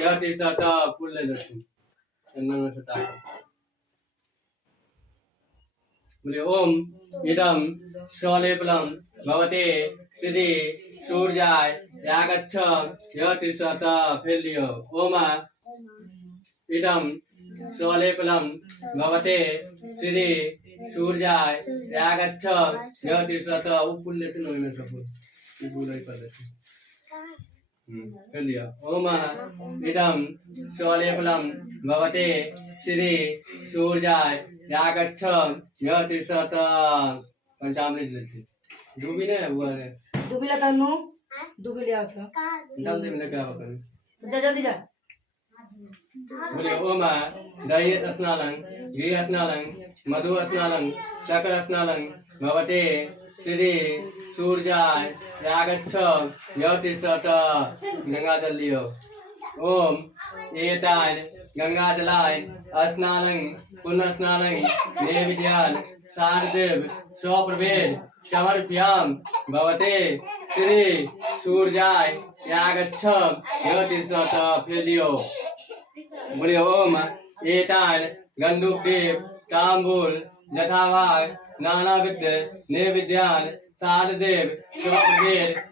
यह तीसरा फूल ले लेते चंदन में सटा बोले ओम इदम स्वलेपलम भवते श्री सूर्याय यागच्छ यह तीसरा फैलियो ओम इदम स्वलेपलम भवते श्री सूर्याय यागच्छ यह तीसरा फूल लेते नोई में सब फूल ही कर लेते फैलियो ओम इदम स्वलेपलम भवते श्री सूर्याय यागच्छ यह तीसरा पंचामृत लेते डूबी ने हुआ है डूबी ला तन्नू डूबी ले आता डाल दे मैंने क्या करें जा जल्दी जा बोले ओम दही स्नानं घी स्नानं मधु स्नानं शकर स्नानं भवते श्री सूर्याय यागच्छ यह तीसरा गंगा जल लियो ओम एतान गंगा जलाय स्नानं पुनः स्नानं नैवेद्यान शारदेव स्वप्रवेद समर्प्याम भवते श्री सूर्याय यागच्छ यह तीसरा फैलियो बोले ओम एतान गंधुदेव तांबूल यथाभाग नानाविध नैवेद्यान शारदेव स्वप्रवेद